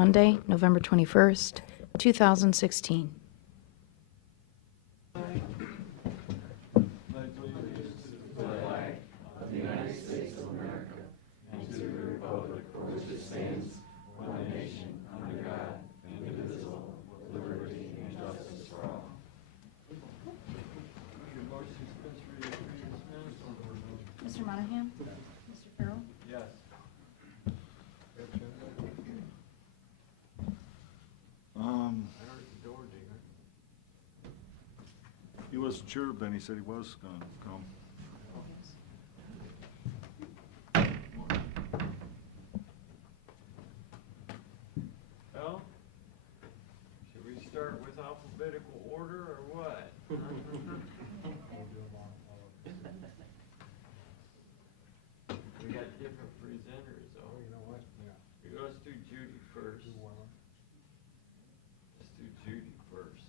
Monday, November 21st, 2016. Mr. Monahan? Mr. Farrell? Yes. He wasn't sure, but he said he was gonna come. Well, should we start with alphabetical order or what? We got different presenters, though. Oh, you know what? Yeah. Let's do Judy first. Let's do Judy first.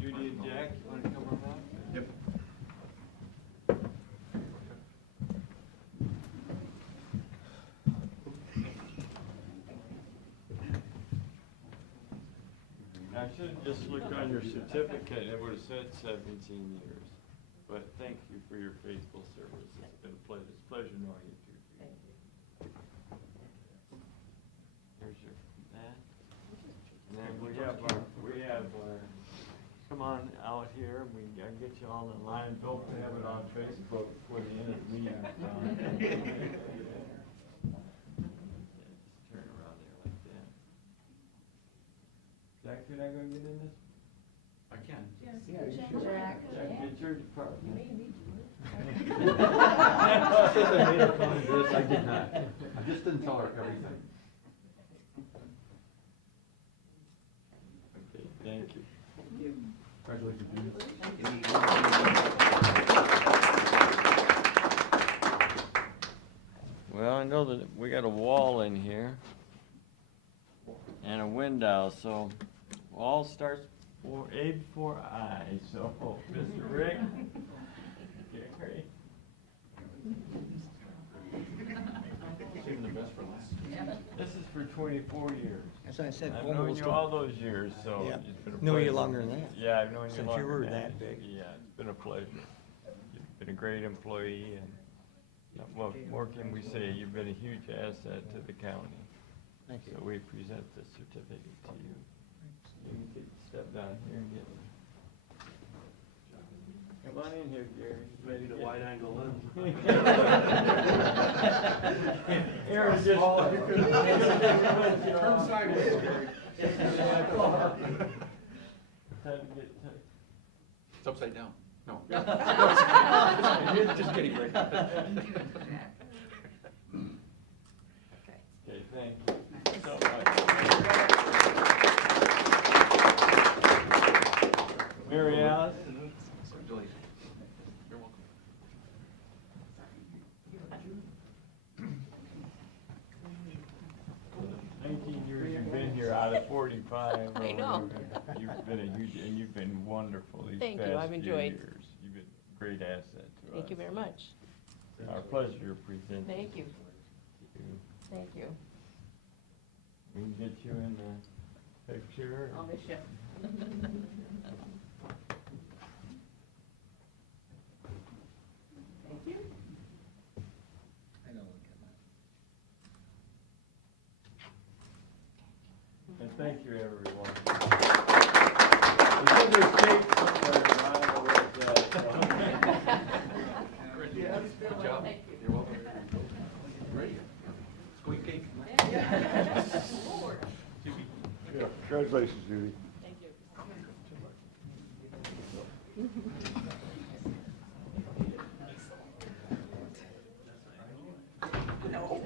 Judy and Jack, you wanna come on up? Yep. I should have just looked on your certificate, and it would have said 17 years. But thank you for your faithful service. It's been a pleasure. It's a pleasure knowing you too. Thank you. Here's your that. And then we have our, come on out here, and I can get you all in line. Don't have it on Facebook before the end of the meeting. Just turn around there like that. Jack, can I go get in this? I can. Yes. Yeah, you should. Jack. Jack, get your department. She said they made a comment of this, I did not. I just didn't tell her everything. Okay, thank you. Congratulations, Judy. Well, I know that we got a wall in here and a window, so wall starts A before I, so Mr. Rick. Gary. Saving the best for last. This is for 24 years. As I said, I've known almost you all those years, so Yeah. it's been a Know you pleasure. longer than that. Yeah, I've known you Since you longer were than that big. Yeah, it's been a pleasure. You've been a great employee, and what more can we say? You've been a huge asset to the county. Thank you. So we present this certificate to you. You can step down here and get. Come on in here, Gary. Maybe the wide angle lens. Aaron just. Turn sideways, Gary. Time to get. It's upside down. No. Just kidding, Rick. Okay, thank you so much. Mary Alice? Congratulations. You're welcome. 19 years you've been here out of 45. I know. You've been a huge, and you've been wonderful these Thank you, past I've few enjoyed. years. You've been a great asset to us. Thank you very much. Our pleasure to present. Thank you. you. Thank you. We can get you in the picture. I'll miss you. Thank you. I know, look at that. And thank you, everyone. You said there's cake somewhere, and I don't know where it's at, Good job. Thank you. You're welcome. Ready? Squeak cake. Lord. Yeah, congratulations, Judy. Thank you. No.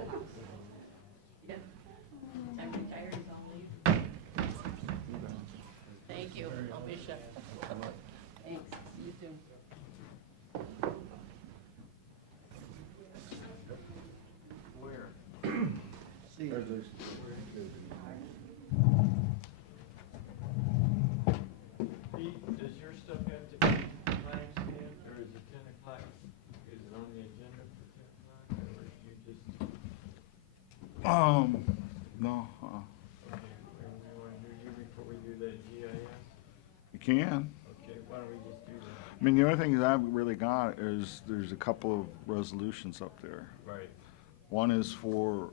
Yeah. Time to retire, he's on leave. Thank you. I'll miss you. Thanks. You too. Where? See, Congratulations. Pete, does your stuff have to be time stamped, or is it 10 o'clock? Is it on the agenda for 10 o'clock, or you just? No, Okay, and we wanna do you before we do that GIS? you can. Okay, why don't we just do that? I mean, the only thing that I've really got is, there's a couple of resolutions up there. Right. One is for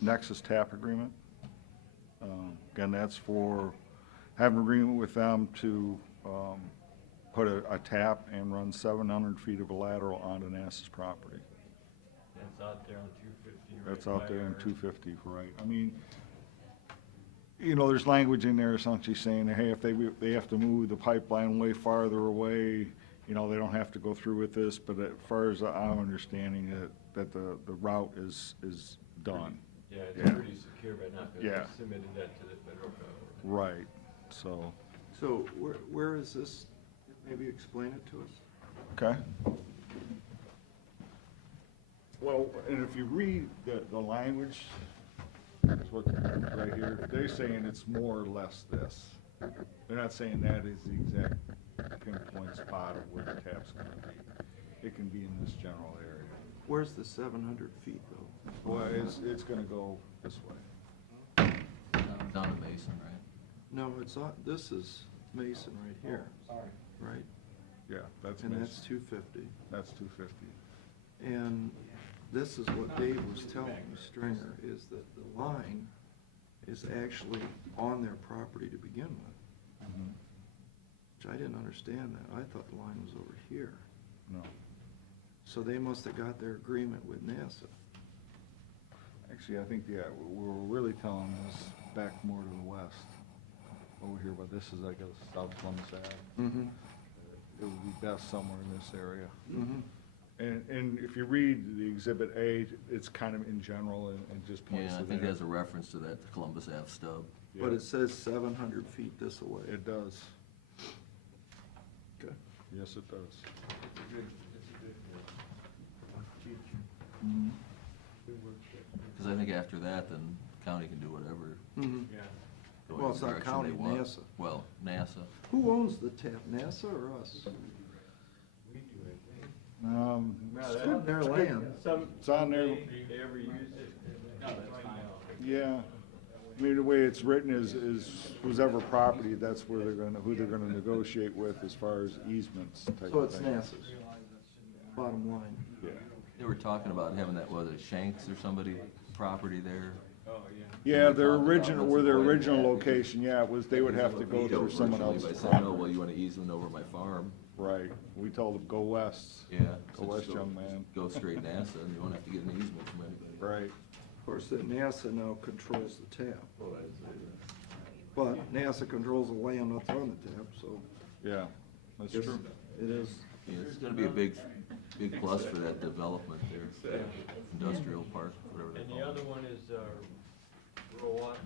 Nexus Tap Agreement. Again, that's for, have an agreement with them to put a tap and run 700 feet of a lateral onto NASA's property. That's out there on 250, right? That's out by there in our- 250, right? I mean, you know, there's language in there essentially saying, hey, if they have to move the pipeline way farther away, you know, they don't have to go through with this, but as far as I'm understanding, that the route is done. Yeah, it's Yeah. pretty secure by now, because Yeah. we submitted that to the federal government. Right, so, So where is this? Maybe explain it to us. okay. Well, and if you read the language, that's what, right here, they're saying it's more or less this. They're not saying that is the exact pinpoint spot of where the tap's gonna be. It can be in this general area. Where's the 700 feet though? Well, it's gonna go this way. Down to Mason, right? No, it's not, this is Mason right here. Right? Yeah, that's And that's Mason. 250. That's 250. And this is what Dave was telling me, Stringer, is that the line is actually on their property to begin with. Mhm. Which I didn't understand that. I thought the line was over here. No. So they must have got their agreement with NASA. Actually, I think, yeah, we're really telling us back more to the west. Over here, but this is, I guess, South Columbus Ave. Mm-hmm. It would be best somewhere in this area. Mm-hmm. And if you read the Exhibit A, it's kind of in general and just points Yeah, to I think that. there's a reference to that, the Columbus Ave stub. Yeah, But it says 700 feet this away. It does. Okay. Yes, it does. It's a good teacher. Mhm. Good work there. Because I think after that, then county can do whatever. Mhm. Yeah. go Well, in it's the not direction county, they want. NASA. Well, NASA. Who owns the tap, NASA or us? We do, I think. Um, It's on their land. It's on there. They ever use it? No, that's fine. Yeah, I mean, the way it's written is whose ever property, that's where who they're gonna negotiate with as far as easements type So of it's thing. NASA's, bottom line. Yeah. They were talking about having that, was it Shanks or somebody, property there? Oh, yeah. Yeah, their Talked about original, where their what's original avoiding location, yeah, it was, they would have to go through someone Originally else's By saying, oh, property. well, you want an easement over my farm? Right, we told them, go west. Yeah. Go west, young man. Go straight NASA, and you won't have to get an easement from anybody. Right, Of course, then NASA now controls the tap. But NASA controls the land that's on the tap, so. yeah, that's Yes, true. It is. Yeah, it's gonna be a big plus for that development there, industrial park, whatever they And call the it. other one is, rural water.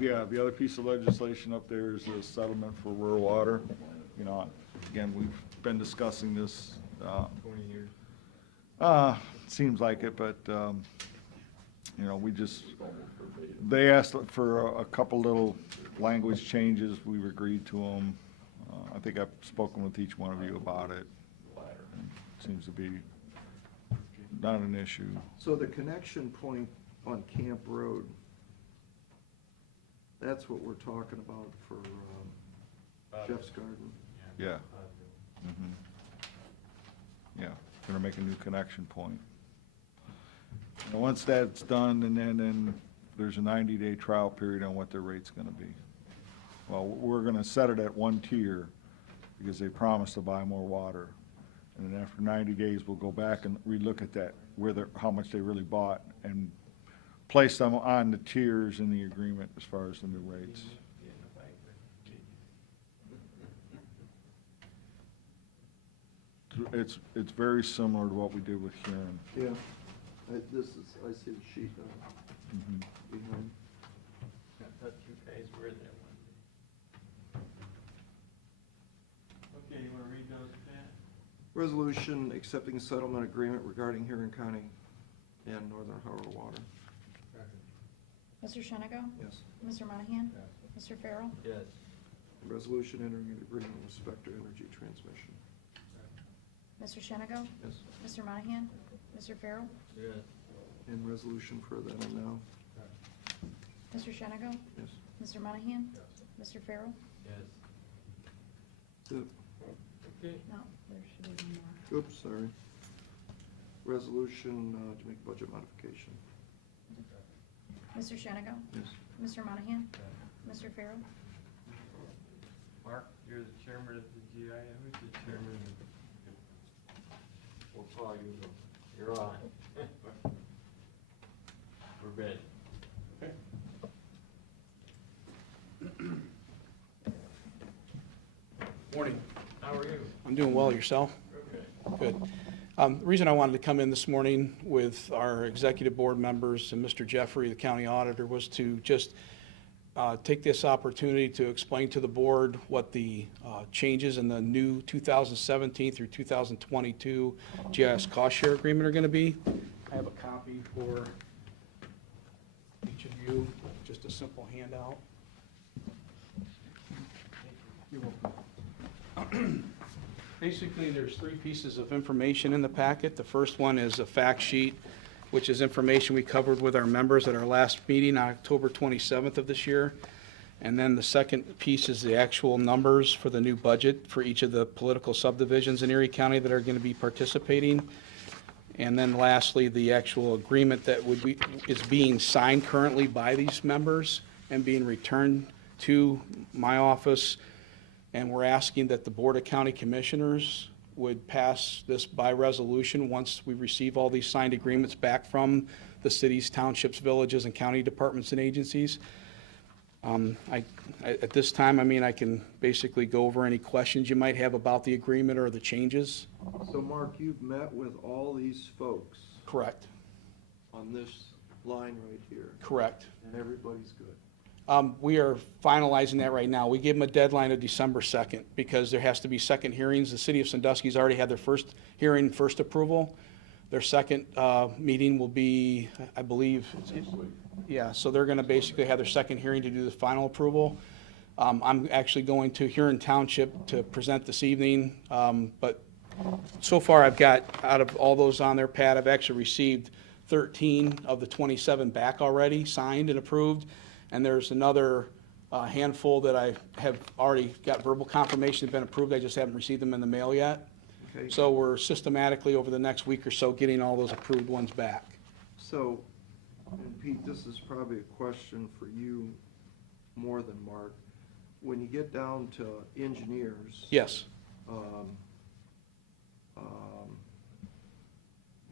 Yeah, the other piece of legislation up there is the settlement for rural water. You know, again, we've been discussing this, 20 years. seems like it, but, you know, they asked for a couple little language changes, we've agreed to them. I think I've spoken with each one of you about it. Seems to be not an issue. So the connection point on Camp Road, that's what we're talking about for Jeff's Garden. Yeah. Mhm. Yeah, gonna make a new connection point. And once that's done, and then there's a 90-day trial period on what their rate's gonna be. Well, we're gonna set it at one tier, because they promised to buy more water. And then after 90 days, we'll go back and relook at that, how much they really bought, and place them on the tiers in the agreement as far as the new rates. It's very similar to what we did with Huron. Yeah. I see the sheet Mhm. behind. I thought you guys were there one day. Okay, you wanna read those, Pat? Resolution accepting settlement agreement regarding Huron County and Northern Harbor Water. Mr. Shenigo? Yes. Mr. Monahan? Mr. Farrell? Yes. Resolution entering an agreement with Spectre Energy Transmission. Mr. Shenigo? Yes. Mr. Monahan? Mr. Farrell? Yes. And resolution for then and now? Mr. Shenneco? Yes. Mr. Monahan? Mr. Farrell? Yes. Yep. Okay. No, there should be one more. Oops, sorry. Resolution to make budget modification. Mr. Shenneco? Yes. Mr. Monahan? Mr. Farrell? Mark, you're the chairman of the GIA. Who's the chairman? We'll call you. You're on. We're ready. Morning. How are you? I'm doing well. Yourself? Good. The reason I wanted to come in this morning with our executive board members and Mr. Jeffrey, the county auditor, was to just take this opportunity to explain to the board what the changes in the new 2017 through 2022 GIS cost share agreement are going to be. I have a copy for each of you, just a simple handout. You're welcome. Basically, there's three pieces of information in the packet. The first one is a fact sheet, which is information we covered with our members at our last meeting, October 27th of this year. And then the second piece is the actual numbers for the new budget for each of the political subdivisions in Erie County that are going to be participating. And then lastly, the actual agreement that is being signed currently by these members and being returned to my office. And we're asking that the Board of County Commissioners would pass this by resolution once we receive all these signed agreements back from the cities, townships, villages, and county departments and agencies. At this time, I can basically go over any questions you might have about the agreement or the changes. So Mark, you've met with all these folks Correct, on this line right here, correct. and everybody's good. We are finalizing that right now. We gave them a deadline of December 2nd because there has to be second hearings. The city of Sandusky's already had their first hearing, first approval. Their second meeting will be, I believe, yeah, so they're going to basically have their second hearing to do the final approval. I'm actually going to Huron Township to present this evening, but so far I've got, out of all those on their pad, I've actually received 13 of the 27 back already, signed and approved. And there's another handful that I have already got verbal confirmation have been approved. I just haven't received them in the mail yet. Okay. So we're systematically, over the next week or so, getting all those approved ones back. So, and Pete, this is probably a question for you more than Mark. When you get down to engineers. Yes.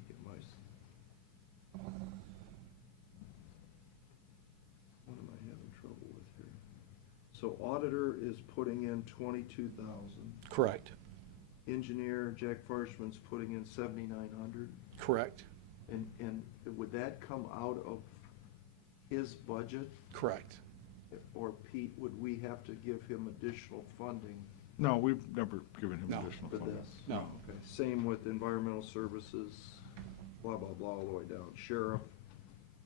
Get my, what am I having trouble with here? So auditor is putting in 22,000. Correct, Engineer Jack Farshman's putting in 7,900. correct, And would that come out of his budget? correct. Or Pete, would we have to give him additional funding No, we've never given him No. additional for funding. this? No. Okay, same with environmental services, blah, blah, blah, all the way down. Sheriff,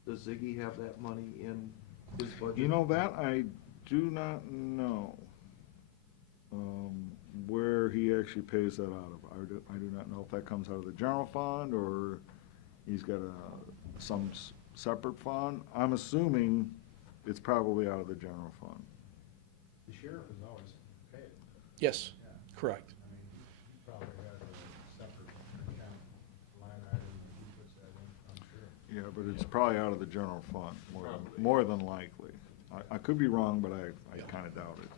does Ziggy have that money in his budget? You know, that I do not know, where he actually pays that out of. I do not know if that comes out of the general fund or he's got some separate fund. I'm assuming it's probably out of the general fund. The sheriff is always paid. Yes, Yeah. correct. I mean, he probably has a separate account line item that he puts that in, I'm sure. Yeah, but it's probably out of the general fund, more than likely. I could be wrong, but I kinda doubt it.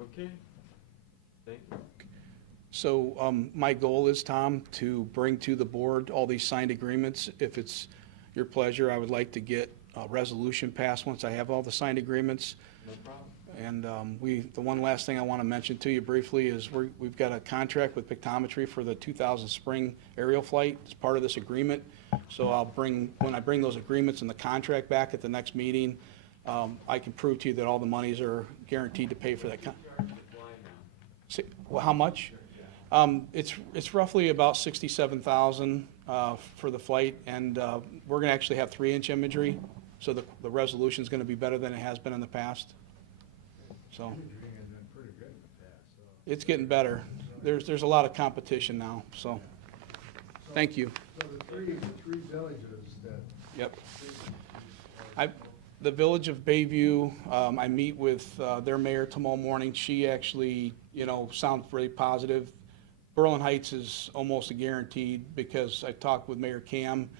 Okay. Thank you. So my goal is, Tom, to bring to the board all these signed agreements. If it's your pleasure, I would like to get a resolution passed once I have all the signed agreements. No problem. And the one last thing I want to mention to you briefly is we've got a contract with Pictometry for the 2000 spring aerial flight. It's part of this agreement. So when I bring those agreements and the contract back at the next meeting, I can prove to you that all the monies are guaranteed to pay for that. Well, how much? It's roughly about 67,000 for the flight, and we're going to actually have 3-inch imagery, so the resolution's going to be better than it has been in the past. So Imaging has been pretty good in the past, so. it's getting better. There's a lot of competition now, so. Thank you. So the three villages that. Yep. The Village of Bayview, I meet with their mayor tomorrow morning. She actually, sounds very positive. Berlin Heights is almost a guaranteed because I talked with Mayor Cam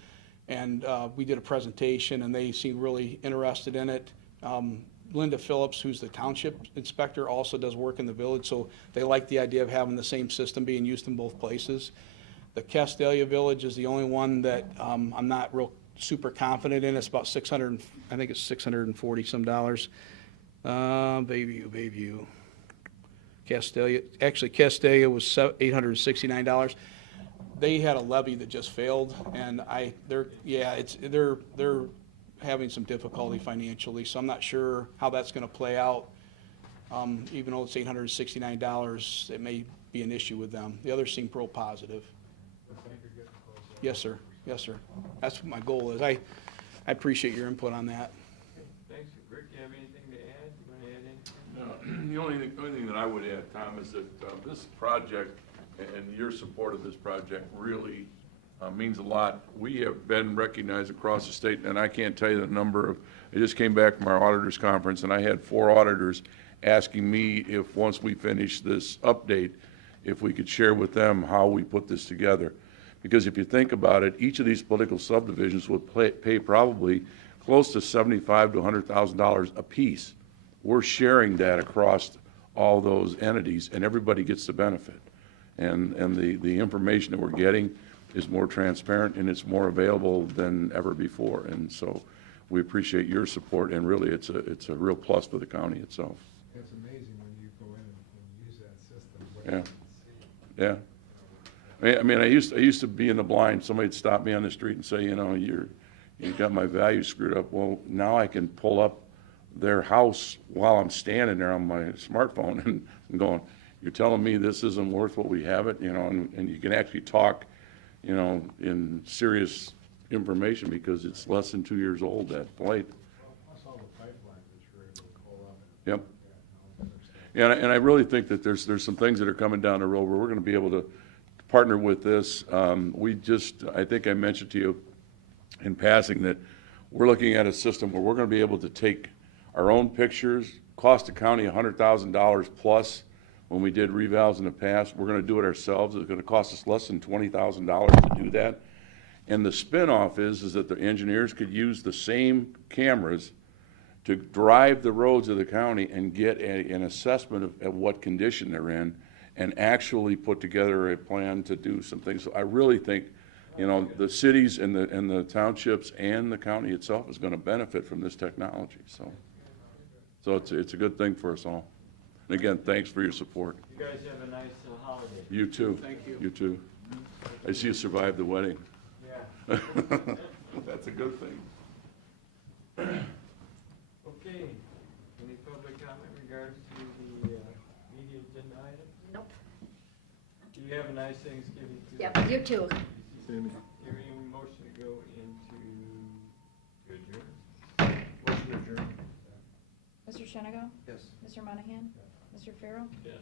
and we did a presentation and they seemed really interested in it. Linda Phillips, who's the township inspector, also does work in the village, so they like the idea of having the same system being used in both places. The Castalia Village is the only one that I'm not real super confident in. It's about 600, I think it's 640 some dollars. Bayview. Castalia, actually Castalia was $869. They had a levy that just failed, and they're having some difficulty financially, so I'm not sure how that's gonna play out. Even though it's $869, it may be an issue with them. The others seem real positive. Yes, sir. Yes, sir. That's what my goal is. I appreciate your input on that. Thanks. Rick, you have anything to add? You want to add anything? No, the only thing that I would add, Tom, is that this project and your support of this project really means a lot. We have been recognized across the state, and I can't tell you the number of, I just came back from our auditors conference, and I had 4 auditors asking me if, once we finish this update, if we could share with them how we put this together. Because if you think about it, each of these political subdivisions would pay probably close to $75,000 to $100,000 apiece. We're sharing that across all those entities, and everybody gets the benefit. And the information that we're getting is more transparent and it's more available than ever before. And so we appreciate your support, and really it's a real plus for the county itself. It's amazing when you go in and use that system. What you can see. Yeah. I mean, I used to be in the blind. Somebody'd stop me on the street and say, you got my value screwed up. Well, now I can pull up their house while I'm standing there on my smartphone and going, you're telling me this isn't worth what we have it, and you can actually talk, in serious information because it's less than 2 years old, that plate. Plus all the pipelines that you're able to pull up. Yep. Yeah, no, understand. Yeah, and I really think that there's some things that are coming down the road where we're going to be able to partner with this. I think I mentioned to you in passing that we're looking at a system where we're going to be able to take our own pictures, cost the county $100,000 plus. When we did revals in the past, we're going to do it ourselves. It's going to cost us less than $20,000 to do that. And the spinoff is that the engineers could use the same cameras to drive the roads of the county and get an assessment of what condition they're in, and actually put together a plan to do some things. So I really think, the cities and the townships and the county itself is going to benefit from this technology. So it's a good thing for us all. And again, thanks for your support. You guys have a nice holiday. You too. Thank you. You too. I see you survived the wedding. Yeah. That's a good thing. Okay. Any public comment in regards to the media agenda item? Nope. Do you have a nice Thanksgiving too? Yep, you too. Hearing a motion to go into adjourn. Motion adjourned. Mr. Shenigo? Yes. Mr. Monahan? Mr. Farrell? Yes.